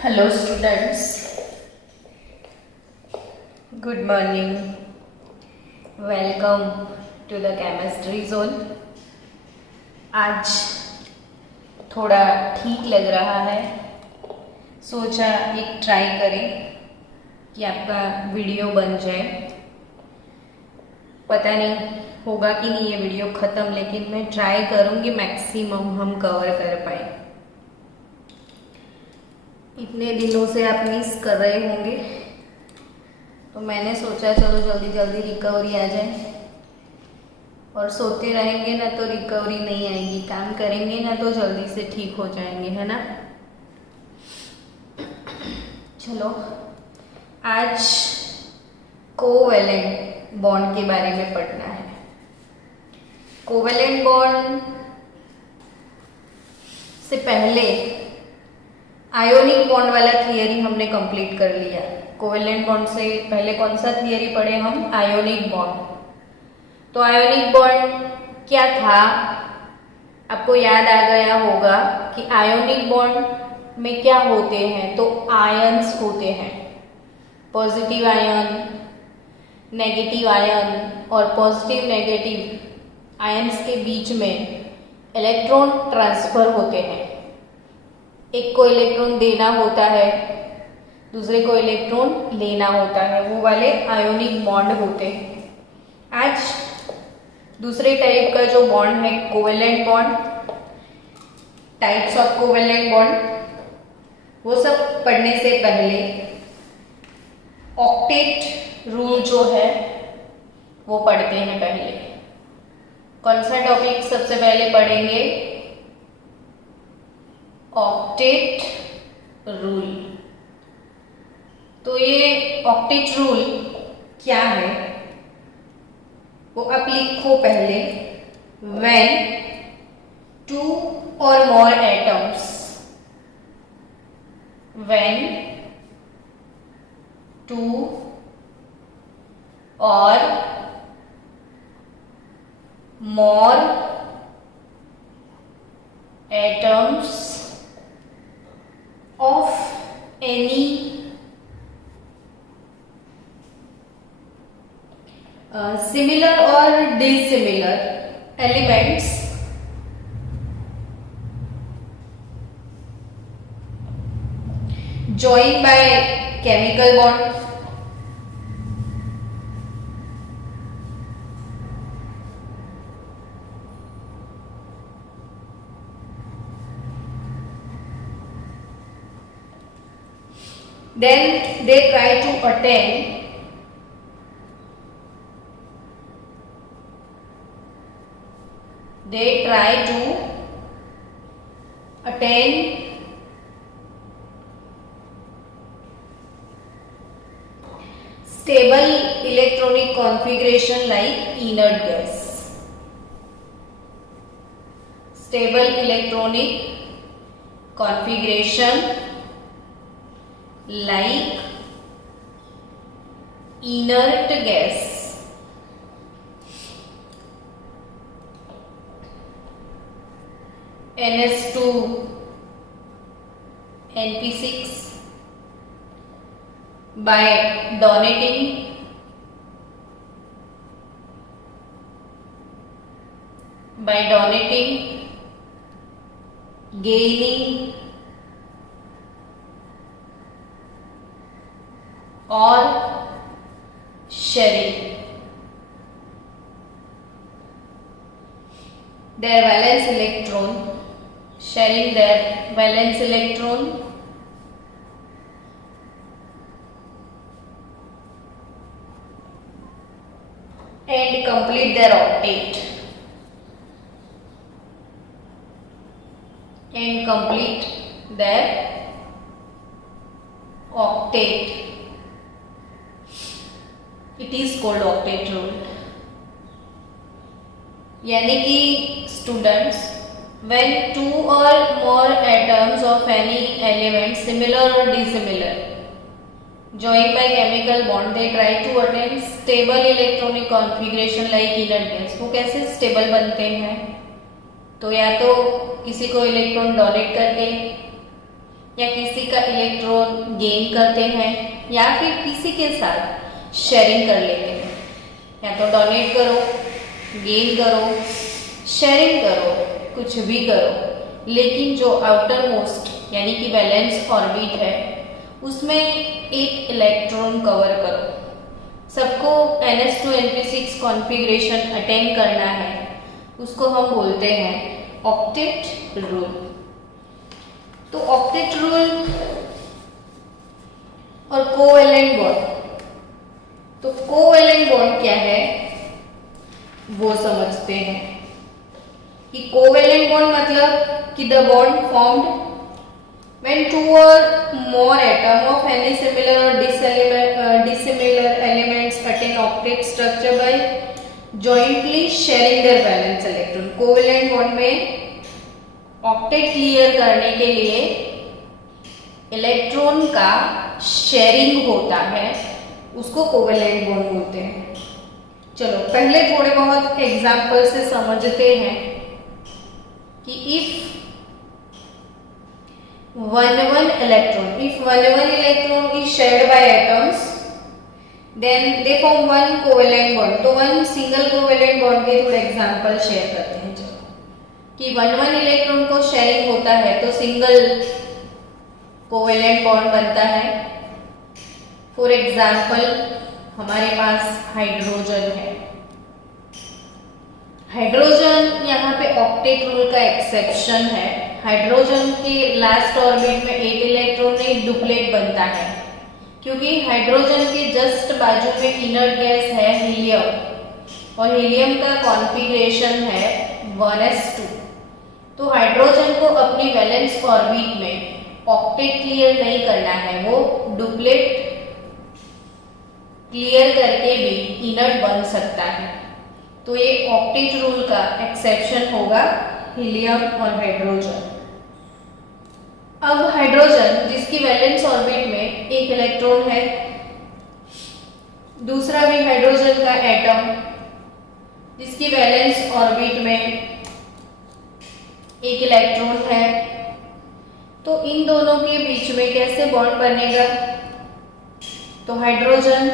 Hello students, good morning. Welcome to the chemistry zone. आज थोड़ा ठीक लग रहा है, सोचा एक ट्राई करें कि आपका वीडियो बन जाए। पता नहीं होगा कि नहीं ये वीडियो ख़त्म, लेकिन मैं ट्राई करूँगी मैक्सिमम हम कवर कर पाए। इतने दिनों से आप मिस कर रहे होंगे, तो मैंने सोचा चलो जल्दी जल्दी रिकवरी आ जाए। और सोते रहेंगे ना तो रिकवरी नहीं आएगी, काम करेंगे ना तो जल्दी से ठीक हो जाएंगे, है ना। चलो आज कोवैलेंट बॉन्ड के बारे में पढ़ना है। कोवैलेंट बॉन्ड से पहले आयोनिक बॉन्ड वाला थियरी हमने कंप्लीट कर लिया। कोवैलेंट बॉन्ड से पहले कौन सा थियरी पढ़े हम? Ionic bond. तो आयोनिक बॉन्ड क्या था, आपको याद आ गया होगा कि आयोनिक बॉन्ड में क्या होते हैं। तो आयंस होते हैं, पॉजिटिव आयन, नेगेटिव आयन, और पॉजिटिव नेगेटिव आयंस के बीच में इलेक्ट्रॉन ट्रांसफर होते हैं। एक को इलेक्ट्रॉन देना होता है, दूसरे को इलेक्ट्रॉन लेना होता है, वो वाले आयोनिक बॉन्ड होते हैं। आज दूसरे टाइप का जो बॉन्ड है covalent bond, types of covalent bond, वो सब पढ़ने से पहले ऑक्टेट रूल जो है वो पढ़ते हैं। पहले कौन सा टॉपिक सबसे पहले पढ़ेंगे? Octet rule. तो ये ऑक्टेट रूल क्या है वो आप लिखो पहले। व्हेन टू और मोर एटम्स, व्हेन टू और मोर atoms of any similar or dissimilar elements joined by chemical bond, then they try to attain stable electronic configuration like inert gas. Stable electronic configuration like inert gas. NS2 NP6 by donating gaining or sharing their valence electron, sharing their valence electron and complete their octet, It is called octet rule. यानी कि students, when two or more atoms of any element similar or dissimilar joined by chemical bond, they try to attain stable electronic configuration like inert gas. वो कैसे stable बनते हैं? तो या तो किसी को इलेक्ट्रॉन डोनेट करके या किसी का इलेक्ट्रॉन गेन करते हैं या फिर किसी के साथ शेयरिंग कर लेते हैं। या तो डोनेट करो, गेन करो, शेयरिंग करो, कुछ भी करो, लेकिन जो आउटर मोस्ट यानी कि वैलेंस ऑर्बिट है उसमें एक इलेक्ट्रॉन कवर करो। सबको ns2 np6 कॉन्फ़िगरेशन अटेंड करना है, उसको हम बोलते हैं ऑक्टेट रूल। तो ऑक्टेट रूल और कोवेलेंट बॉन्ड, तो कोवेलेंट बॉन्ड क्या है वो समझते हैं कि कोवेलेंट बॉन्ड मतलब कि the bond formed when two or more atom of any similar or dissimilar elements attain octet structure by jointly sharing their valence electron। Covalent bond में ऑक्टेट क्लियर करने के लिए इलेक्ट्रॉन का शेयरिंग होता है, उसको कोवेलेंट बॉन्ड बोलते हैं। चलो पहले थोड़े बहुत एग्जाम्पल से समझते हैं कि if one electron is shared by atoms, then they form one covalent bond। तो one single covalent bond के थोड़े एग्जाम्पल शेयर करते हैं। चलो कि वन इलेक्ट्रॉन को शेयरिंग होता है तो सिंगल कोवेलेंट बॉन्ड बनता है। फॉर एग्जाम्पल हमारे पास हाइड्रोजन है। हाइड्रोजन यहाँ पे ऑक्टेट रूल का एक्सेप्शन है। हाइड्रोजन के लास्ट ऑर्बिट में एक इलेक्ट्रॉन नहीं डुप्लेट बनता है, क्योंकि हाइड्रोजन के जस्ट बाजू में इनर्ट गैस है हीलियम और हीलियम का कॉन्फ़िगरेशन है 1s2। तो हाइड्रोजन को अपनी वैलेंस ऑर्बिट में ऑक्टेट क्लियर नहीं करना है, वो डुप्लेट क्लियर करके भी इनर्ट बन सकता है। तो ये ऑक्टेट रूल का एक्सेप्शन होगा हीलियम और हाइड्रोजन। अब हाइड्रोजन जिसकी वैलेंस ऑर्बिट में एक इलेक्ट्रॉन है, दूसरा भी हाइड्रोजन का एटम जिसकी वैलेंस ऑर्बिट में एक इलेक्ट्रॉन है, तो इन दोनों के बीच में कैसे बॉन्ड बनेगा? तो हाइड्रोजन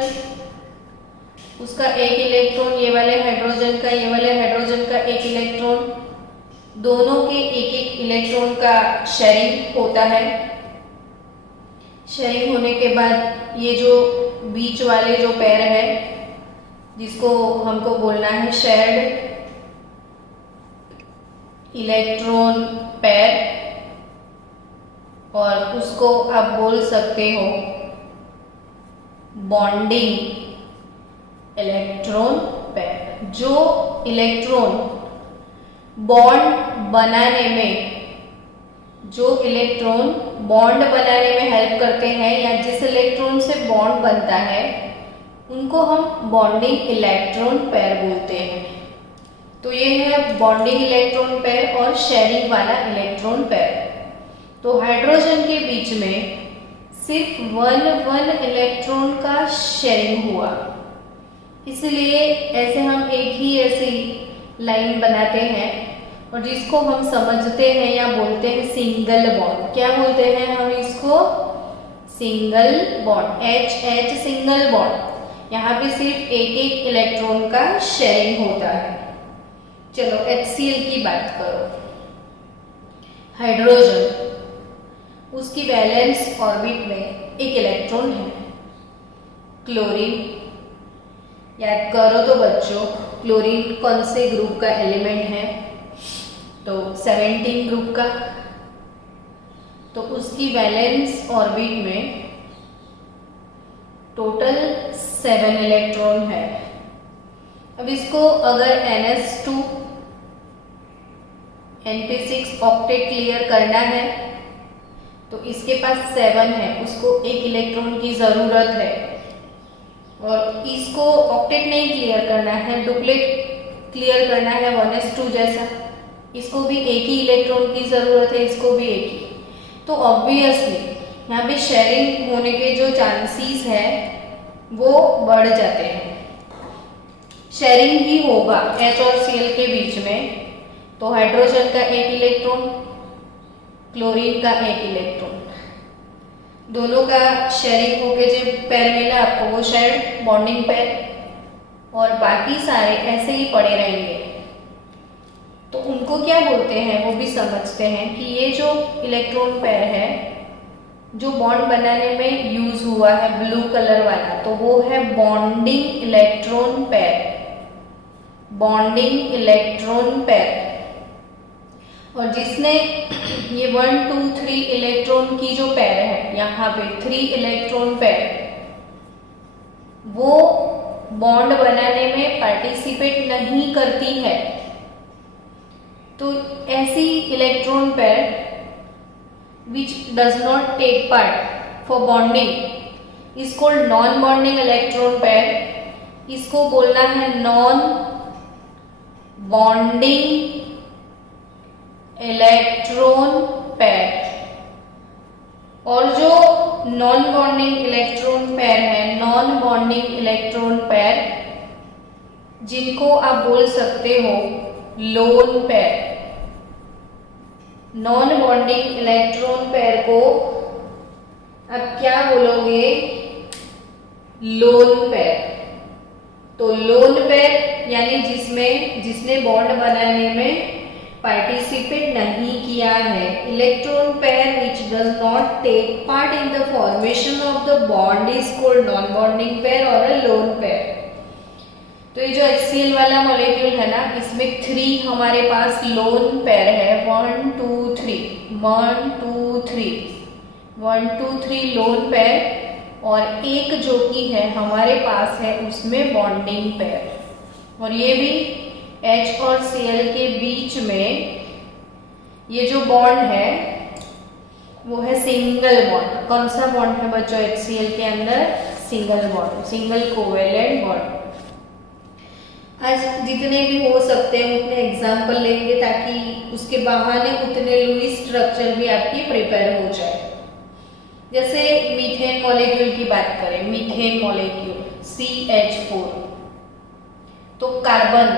उसका एक इलेक्ट्रॉन, ये वाले हाइड्रोजन का, ये वाले हाइड्रोजन का एक इलेक्ट्रॉन, दोनों के एक एक इलेक्ट्रॉन का शेयरिंग होता है। शेयरिंग होने के बाद ये जो बीच वाले जो पेयर है जिसको हमको बोलना है शेयर्ड इलेक्ट्रॉन पेयर, और उसको आप बोल सकते हो बॉन्डिंग इलेक्ट्रॉन पेयर। जो इलेक्ट्रॉन बॉन्ड बनाने में, जो इलेक्ट्रॉन बॉन्ड बनाने में हेल्प करते हैं या जिस इलेक्ट्रॉन से बॉन्ड बनता है उनको हम बॉन्डिंग इलेक्ट्रॉन पेयर बोलते हैं। तो ये है बॉन्डिंग इलेक्ट्रॉन पेयर और शेयरिंग वाला इलेक्ट्रॉन पेयर। तो हाइड्रोजन के बीच में सिर्फ वन इलेक्ट्रॉन का शेयरिंग हुआ, इसलिए ऐसे हम एक ही ऐसी लाइन बनाते हैं और जिसको हम समझते हैं या बोलते हैं सिंगल बॉन्ड। क्या बोलते हैं हम इसको? Single bond, H single bond. यहाँ पे सिर्फ एक एक इलेक्ट्रॉन का शेयरिंग होता है। चलो HCl की बात करो। हाइड्रोजन उसकी वैलेंस ऑर्बिट में एक इलेक्ट्रॉन है। क्लोरीन, याद करो तो बच्चों, क्लोरीन कौन से ग्रुप का एलिमेंट है? तो 17 ग्रुप का। तो उसकी वैलेंस ऑर्बिट में टोटल 7 इलेक्ट्रॉन है। अब इसको अगर ns2 np6 ऑक्टेट क्लियर करना है तो इसके पास 7 है, उसको एक इलेक्ट्रॉन की जरूरत है, और इसको ऑक्टेट नहीं क्लियर करना है, डुप्लेट क्लियर करना है 1s2 जैसा। इसको भी एक ही इलेक्ट्रॉन की जरूरत है, इसको भी एक ही। तो ऑब्वियसली यहाँ पे शेयरिंग होने के जो चांसेस है वो बढ़ जाते हैं। शेयरिंग भी होगा H और Cl के बीच में। तो हाइड्रोजन का एक इलेक्ट्रॉन, क्लोरीन का एक इलेक्ट्रॉन, दोनों का शेयरिंग होके जो पेयर मिला आपको वो शायद बॉन्डिंग पेयर, और बाकी सारे ऐसे ही पड़े रहेंगे। तो उनको क्या बोलते हैं वो भी समझते हैं कि ये जो इलेक्ट्रॉन पेयर है जो बॉन्ड बनाने में यूज हुआ है ब्लू कलर वाला, तो वो है bonding electron pair, bonding electron pair. और जिसने ये 1 2 3 इलेक्ट्रॉन की जो पेयर है यहाँ पे 3 इलेक्ट्रॉन पेयर, वो बॉन्ड बनाने में पार्टिसिपेट नहीं करती है। तो ऐसी electron pair which does not take part for bonding is called non bonding electron pair। इसको बोलना है non bonding electron pair। और जो non bonding electron pair है, non bonding electron pair, जिनको आप बोल सकते हो lone pair, non bonding electron pair को अब क्या बोलोगे, लोन पेयर। तो लोन पेयर यानी जिसने बॉन्ड बनाने में पार्टिसिपेट नहीं किया है। Electron pair which does not take part in the formation of the bond is called non bonding pair और अ लोन पेयर। तो ये जो HCl वाला मॉलिक्यूल है ना, इसमें 3 हमारे पास लोन पेयर है, 1 2 3 1 2 3 1 2 3 लोन पेयर, और एक जो कि है हमारे पास है उसमें बॉन्डिंग पेयर। और ये भी H और Cl के बीच में ये जो बॉन्ड है वो है सिंगल बॉन्ड। कौन सा बॉन्ड है बच्चों HCl के अंदर? Single bond, single covalent bond. आज जितने भी हो सकते हैं उतने एग्जाम्पल लेंगे ताकि उसके बहाने उतने लुईस स्ट्रक्चर भी आपकी प्रिपेयर हो जाए। जैसे मीथेन मॉलिक्यूल की बात करें, मीथेन मॉलिक्यूल CH4, तो कार्बन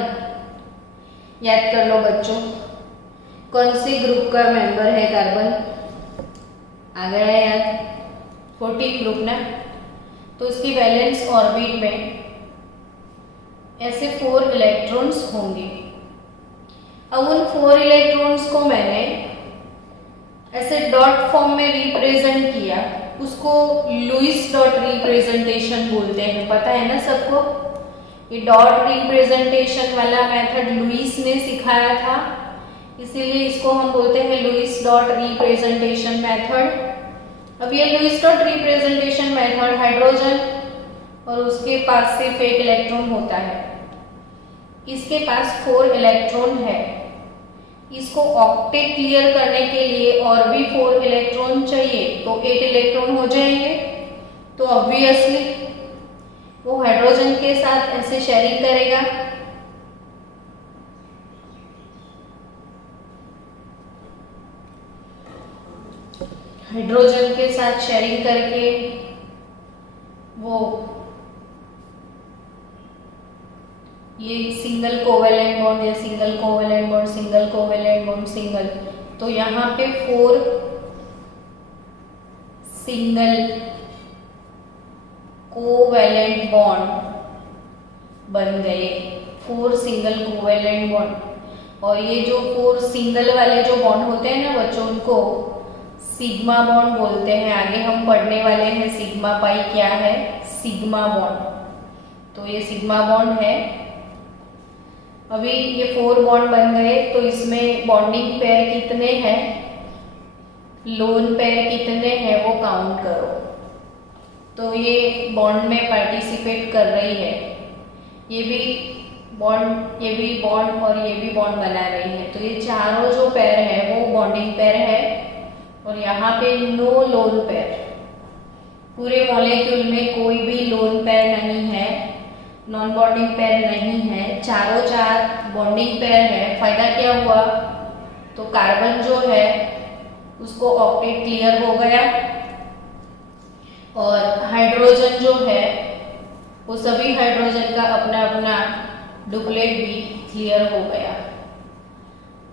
याद कर लो बच्चों, कौन सी ग्रुप का मेंबर है कार्बन? आ गया याद? 14 ग्रुप ना। तो उसकी वैलेंस ऑर्बिट में ऐसे 4 इलेक्ट्रॉन्स होंगे। अब उन 4 इलेक्ट्रॉन्स को मैंने ऐसे डॉट फॉर्म में रिप्रेजेंट किया, उसको लुईस डॉट रिप्रेजेंटेशन बोलते हैं, पता है ना सबको? ये डॉट रिप्रेजेंटेशन वाला मेथड लुईस ने सिखाया था, इसीलिए इसको हम बोलते हैं लुईस डॉट रिप्रेजेंटेशन मेथड। अब ये Lewis dot representation method hydrogen और उसके पास सिर्फ एक इलेक्ट्रॉन होता है, इसके पास 4 इलेक्ट्रॉन है। इसको ऑक्टेट क्लियर करने के लिए और भी 4 इलेक्ट्रॉन चाहिए, तो 8 इलेक्ट्रॉन हो जाएंगे। तो ऑब्वियसली वो हाइड्रोजन के साथ ऐसे शेयरिंग करेगा, हाइड्रोजन के साथ शेयरिंग करके वो ये सिंगल कोवेलेंट बॉन्ड या single covalent bond, single covalent bond, single, तो यहाँ पे 4 सिंगल कोवेलेंट बॉन्ड बन गए, 4 सिंगल कोवेलेंट बॉन्ड। और ये जो 4 सिंगल वाले जो बॉन्ड होते हैं ना बच्चों, उनको सिग्मा बॉन्ड बोलते हैं। आगे हम पढ़ने वाले हैं सिग्मा पाई क्या है, सिग्मा बॉन्ड। तो ये सिग्मा बॉन्ड है। अभी ये 4 बॉन्ड बन गए, तो इसमें बॉन्डिंग पेयर कितने हैं, लोन पेयर कितने हैं वो काउंट करो। तो ये बॉन्ड में पार्टिसिपेट कर रही है, ये भी बॉन्ड और ये भी बॉन्ड बना रही है। तो ये चारों जो पेयर है वो बॉन्डिंग पेयर है, और यहाँ पे नो लोन पेयर, पूरे मॉलिक्यूल में कोई भी लोन पेयर नहीं है, नॉन बॉन्डिंग पेयर नहीं है, चारों 4 बॉन्डिंग पेयर है। फायदा क्या हुआ? तो कार्बन जो है उसको ऑक्टेट क्लियर हो गया, और हाइड्रोजन जो है वो सभी हाइड्रोजन का अपना अपना डुप्लेट भी क्लियर हो गया,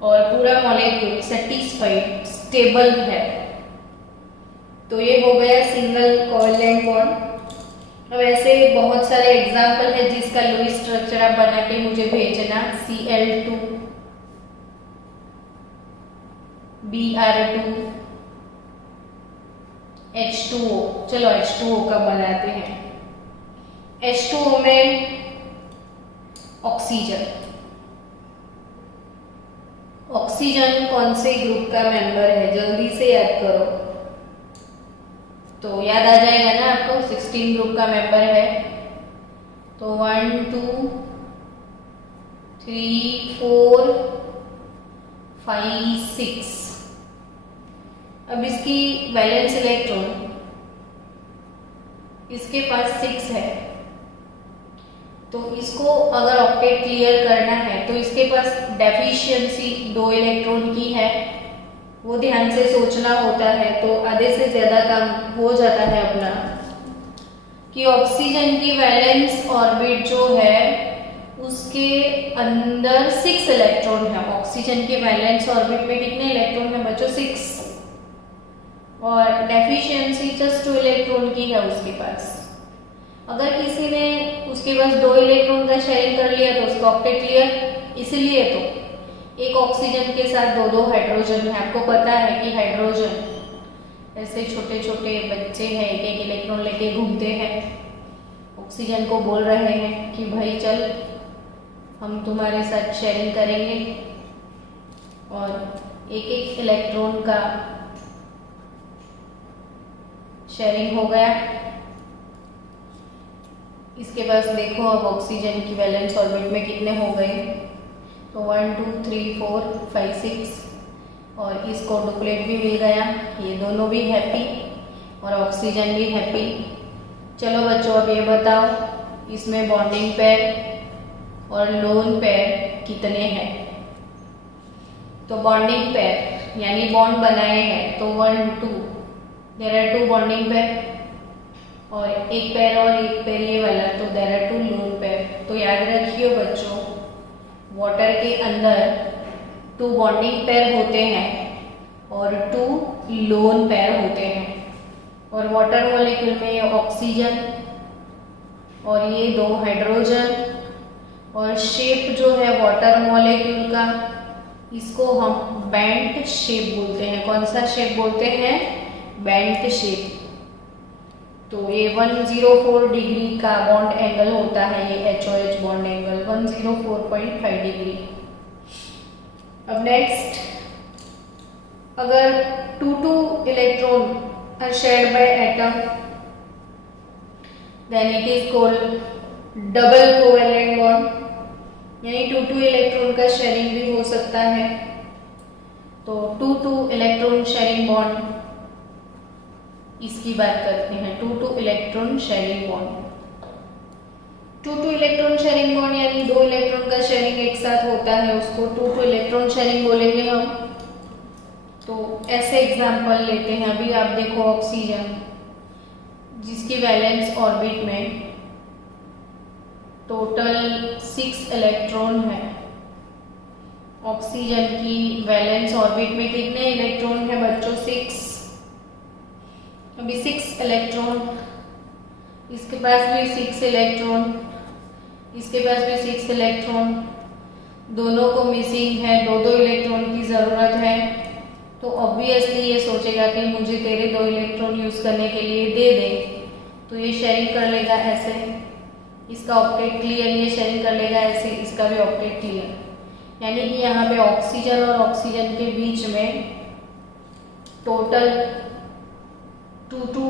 और पूरा मॉलिक्यूल सेटिस्फाइड स्टेबल है। तो ये हो गया सिंगल कोवेलेंट बॉन्ड। अब ऐसे बहुत सारे एग्जाम्पल है जिसका लुईस स्ट्रक्चर आप बना के मुझे भेजना। Cl2 Br2 H2O। चलो H2O का बनाते हैं। H2O में ऑक्सीजन। ऑक्सीजन कौन से ग्रुप का मेंबर है, जल्दी से याद करो। तो याद आ जाएगा ना आपको, 16 ग्रुप का मेंबर है। तो 1 2 3 4 5 6। अब इसकी वैलेंस इलेक्ट्रॉन इसके पास 6 है, तो इसको अगर ऑक्टेट क्लियर करना है तो इसके पास डेफिशिएंसी 2 इलेक्ट्रॉन की है, वो ध्यान से सोचना होता है। तो आधे से ज्यादा काम हो जाता है अपना कि ऑक्सीजन की वैलेंस ऑर्बिट जो है उसके अंदर 6 इलेक्ट्रॉन है। ऑक्सीजन के वैलेंस ऑर्बिट में कितने इलेक्ट्रॉन है बच्चों? 6। और डेफिशिएंसी जस्ट 2 इलेक्ट्रॉन की है उसके पास। अगर किसी ने उसके पास 2 इलेक्ट्रॉन का शेयरिंग कर लिया तो उसका ऑक्टेट क्लियर। इसलिए तो एक ऑक्सीजन के साथ 2 हाइड्रोजन है। आपको पता है कि हाइड्रोजन ऐसे छोटे छोटे बच्चे हैं, एक इलेक्ट्रॉन लेके घूमते हैं, ऑक्सीजन को बोल रहे हैं कि भाई चल हम तुम्हारे साथ शेयरिंग करेंगे, और एक इलेक्ट्रॉन का शेयरिंग हो गया। इसके पास देखो अब ऑक्सीजन की वैलेंस ऑर्बिट में कितने हो गए, तो 1 2 3 4 5 6, और इसको डुप्लेट भी मिल गया। ये दोनों भी हैप्पी और ऑक्सीजन भी हैप्पी। चलो बच्चों अब ये बताओ इसमें बॉन्डिंग पेयर और लोन पेयर कितने हैं? तो बॉन्डिंग पेयर यानी बॉन्ड बनाए हैं तो 1 2, देयर आर 2 बॉन्डिंग पेयर, और एक पेयर और एक पेयर ये वाला, तो देयर आर 2 लोन पेयर। तो याद रखिए बच्चों, वाटर के अंदर 2 बॉन्डिंग पेयर होते हैं और 2 लोन पेयर होते हैं। और वाटर मॉलिक्यूल में ये ऑक्सीजन और ये 2 हाइड्रोजन, और शेप जो है वाटर मॉलिक्यूल का इसको हम बेंट शेप बोलते हैं। कौन सा शेप बोलते हैं? Bent shape. तो ये 104 डिग्री का बॉन्ड एंगल होता है, ये HOH बॉन्ड एंगल 104.5 डिग्री। अब नेक्स्ट, अगर 2 electron are shared by atom, then it is called double covalent bond, यानी 2 इलेक्ट्रॉन का शेयरिंग भी हो सकता है। तो 2 इलेक्ट्रॉन शेयरिंग बॉन्ड इसकी बात करते हैं। 2 electron sharing bond, 2 electron sharing bond यानी 2 इलेक्ट्रॉन का शेयरिंग एक साथ होता है, उसको 2 इलेक्ट्रॉन शेयरिंग बोलेंगे हम। तो ऐसे एग्जाम्पल लेते हैं। अभी आप देखो ऑक्सीजन जिसकी वैलेंस ऑर्बिट में टोटल 6 इलेक्ट्रॉन है। ऑक्सीजन की वैलेंस ऑर्बिट में कितने इलेक्ट्रॉन है बच्चों? 6। अभी 6 इलेक्ट्रॉन, इसके पास भी 6 इलेक्ट्रॉन, इसके पास भी 6 इलेक्ट्रॉन, दोनों को मिसिंग है, 2 इलेक्ट्रॉन की जरूरत है। तो ऑब्वियसली ये सोचेगा कि मुझे तेरे 2 इलेक्ट्रॉन यूज करने के लिए दे दे, तो ये शेयरिंग कर लेगा ऐसे, इसका ऑक्टेट क्लियर, ये शेयरिंग कर लेगा ऐसे, इसका भी ऑक्टेट क्लियर। यानी कि यहाँ पे ऑक्सीजन और ऑक्सीजन के बीच में टोटल 2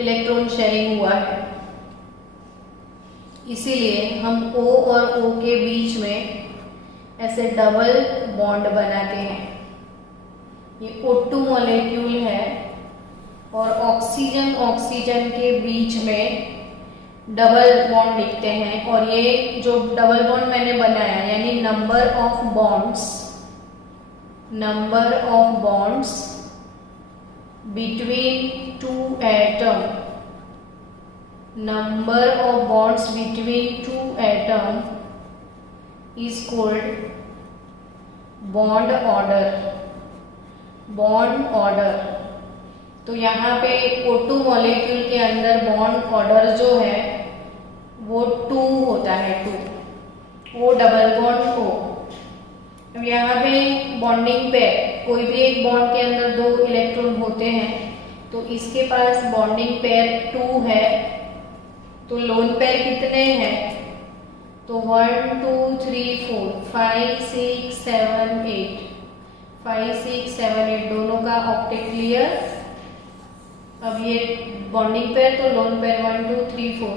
इलेक्ट्रॉन शेयरिंग हुआ है। इसीलिए हम O और O के बीच में ऐसे डबल बॉन्ड बनाते हैं। ये O2 मॉलिक्यूल है और ऑक्सीजन ऑक्सीजन के बीच में डबल बॉन्ड लिखते हैं। और ये जो डबल बॉन्ड मैंने बनाया यानी number of bonds between 2 atom, number of bonds between 2 atom is called bond order। तो यहाँ पे O2 मॉलिक्यूल के अंदर बॉन्ड ऑर्डर जो है वो 2 होता है, 2 O डबल बॉन्ड O। अब यहाँ पे बॉन्डिंग पेयर, कोई भी एक बॉन्ड के अंदर 2 इलेक्ट्रॉन होते हैं, तो इसके पास बॉन्डिंग पेयर 2 है, तो लोन पेयर कितने हैं, तो 1 2 3 4 5 6 7 8 5 6 7 8 दोनों का ऑक्टेट क्लियर। अब ये बॉन्डिंग पेयर तो लोन पेयर 1 2 3 4,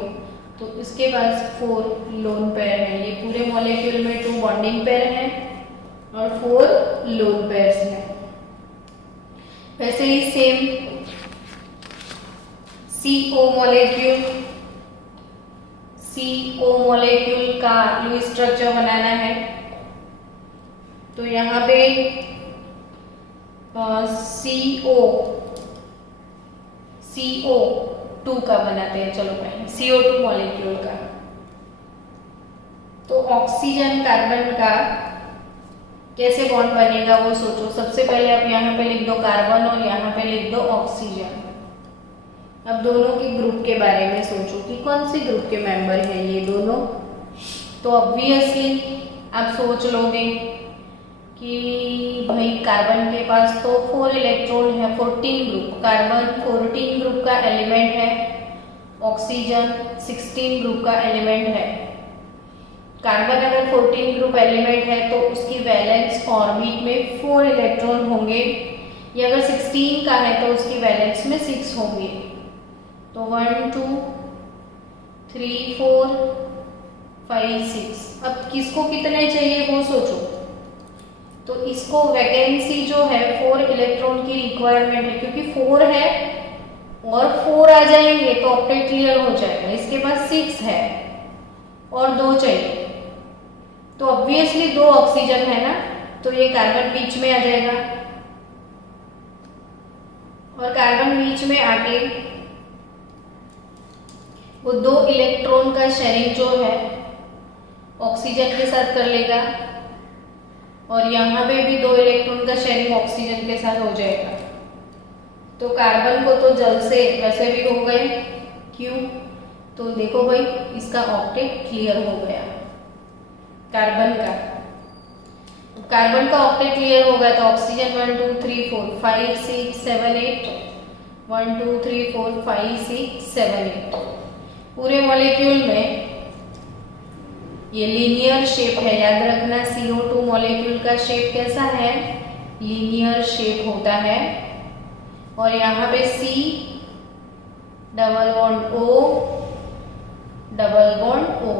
तो इसके पास 4 लोन पेयर है। ये पूरे मॉलिक्यूल में 2 बॉन्डिंग पेयर हैं और 4 लोन पेयर्स हैं। वैसे ही सेम CO मॉलिक्यूल का लुईस स्ट्रक्चर बनाना है, तो यहाँ पे CO2 का बनाते हैं। चलो पहले CO2 मॉलिक्यूल का, तो ऑक्सीजन कार्बन का कैसे बॉन्ड बनेगा वो सोचो। सबसे पहले आप यहाँ पे लिख दो कार्बन और यहाँ पे लिख दो ऑक्सीजन। अब दोनों के ग्रुप के बारे में सोचो कि कौन सी ग्रुप के मेंबर हैं ये दोनों। तो ऑब्वियसली आप सोच लोगे कि भाई कार्बन के पास तो 4 इलेक्ट्रॉन है, 14 ग्रुप, कार्बन 14 ग्रुप का एलिमेंट है, ऑक्सीजन 16 ग्रुप का एलिमेंट है। कार्बन अगर 14 ग्रुप एलिमेंट है तो उसकी वैलेंस ऑर्बिट में 4 इलेक्ट्रॉन होंगे, या अगर 16 का है तो उसकी वैलेंस में 6 होंगे। तो 1 2 3 4 5 6। अब किसको कितने चाहिए वो सोचो। तो इसको वैकेंसी जो है 4 इलेक्ट्रॉन की रिक्वायरमेंट है, क्योंकि 4 है और 4 आ जाएंगे तो ऑक्टेट क्लियर हो जाएगा। इसके पास 6 है और 2 चाहिए, तो ऑब्वियसली 2 ऑक्सीजन है ना, तो ये कार्बन बीच में आ जाएगा और कार्बन बीच में आके वो 2 इलेक्ट्रॉन का शेयरिंग जो है ऑक्सीजन के साथ कर लेगा और यहाँ पे भी 2 इलेक्ट्रॉन का शेयरिंग ऑक्सीजन के साथ हो जाएगा। तो कार्बन को तो जल से वैसे भी हो गए, क्यों, तो देखो भाई इसका ऑक्टेट क्लियर हो गया कार्बन का। कार्बन का ऑक्टेट क्लियर हो गया तो ऑक्सीजन 1 2 3 4 5 6 7 8 1 2 3 4 5 6 7 8 पूरे मॉलिक्यूल में ये लीनियर शेप है। याद रखना CO2 मॉलिक्यूल का शेप कैसा है, लीनियर शेप होता है। और यहाँ पे C double bond O double bond O,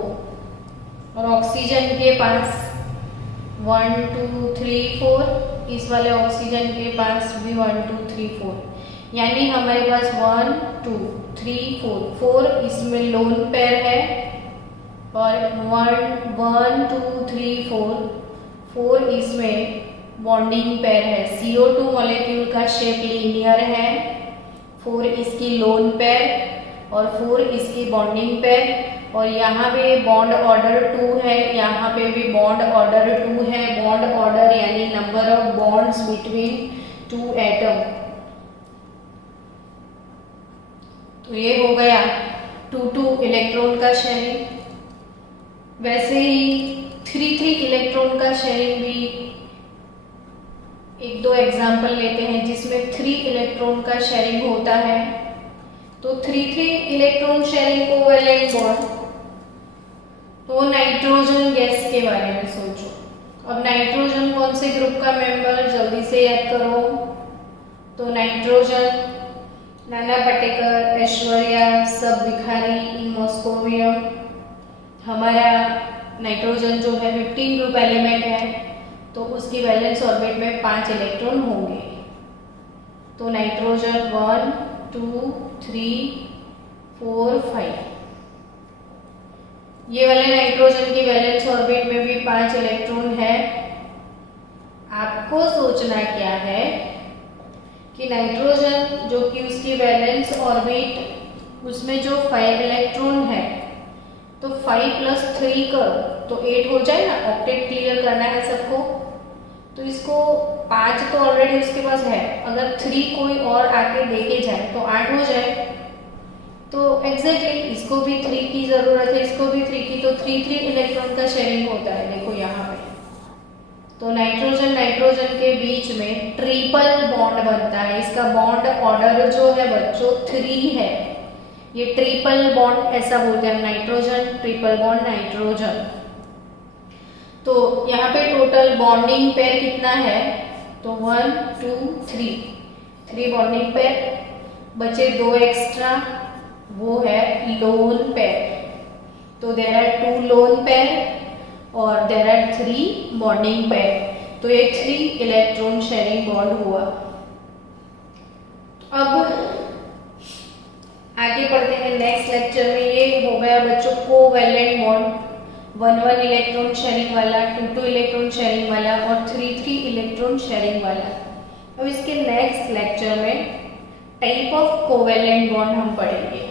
और ऑक्सीजन के पास 1 2 3 4, इस वाले ऑक्सीजन के पास भी 1 2 3 4, यानी हमारे पास 1 2 3 4 4 इसमें लोन पेयर है और 1 2 3 4 4 इसमें बॉन्डिंग पेयर है। CO2 मॉलिक्यूल का शेप लीनियर है, 4 इसकी लोन पेयर और 4 इसकी बॉन्डिंग पेयर। और यहाँ पे बॉन्ड ऑर्डर 2 है, यहाँ पे भी बॉन्ड ऑर्डर 2 है। बॉन्ड ऑर्डर यानी number of bonds between 2 atom. तो ये हो गया 2 इलेक्ट्रॉन का शेयरिंग। वैसे ही 3 इलेक्ट्रॉन का शेयरिंग भी एक दो एग्जाम्पल लेते हैं जिसमें 3 इलेक्ट्रॉन का शेयरिंग होता है। तो 3 इलेक्ट्रॉन शेयरिंग कोवैलेंट बॉन्ड, तो नाइट्रोजन गैस के बारे में सोचो। अब नाइट्रोजन कौन से ग्रुप का मेंबर, जल्दी से याद करो। तो नाइट्रोजन नाना पाटेकर, ऐश्वर्या, सब भिखारी, इन मॉस्कोवियम। हमारा नाइट्रोजन जो है 15 ग्रुप एलिमेंट है, तो उसकी वैलेंस ऑर्बिट में 5 इलेक्ट्रॉन होंगे। तो नाइट्रोजन 1 2 3 4 5, ये वाले नाइट्रोजन की वैलेंस ऑर्बिट में भी 5 इलेक्ट्रॉन है। आपको सोचना क्या है कि नाइट्रोजन जो कि उसकी वैलेंस ऑर्बिट उसमें जो 5 इलेक्ट्रॉन है, तो 5 + 3 करो तो 8 हो जाए ना। ऑक्टेट क्लियर करना है सबको, तो इसको 5 तो ऑलरेडी उसके पास है, अगर 3 कोई और आके देके जाए तो 8 हो जाए। तो एग्जैक्टली इसको भी 3 की ज़रूरत है, इसको भी 3 की, तो 3 इलेक्ट्रॉन का शेयरिंग होता है। देखो यहाँ पे तो नाइट्रोजन नाइट्रोजन के बीच में ट्रिपल बॉन्ड बनता है। इसका बॉन्ड ऑर्डर जो है बच्चों 3 है। ये ट्रिपल बॉन्ड ऐसा बोलते हैं नाइट्रोजन ट्रिपल बॉन्ड नाइट्रोजन। तो यहाँ पे टोटल बॉन्डिंग पेयर कितना है, तो 1 2 3 बॉन्डिंग पेयर, बचे 2 एक्स्ट्रा, वो है लोन पेयर। तो देयर आर 2 लोन पेयर और देयर आर 3 बॉन्डिंग पेयर। तो ये 3 इलेक्ट्रॉन शेयरिंग बॉन्ड हुआ। अब आगे पढ़ते हैं नेक्स्ट लेक्चर में। ये हो गया बच्चों कोवैलेंट बॉन्ड, 1 इलेक्ट्रॉन शेयरिंग वाला, 2 इलेक्ट्रॉन शेयरिंग वाला और 3 इलेक्ट्रॉन शेयरिंग वाला। अब इसके नेक्स्ट लेक्चर में टाइप ऑफ कोवैलेंट बॉन्ड हम पढ़ेंगे।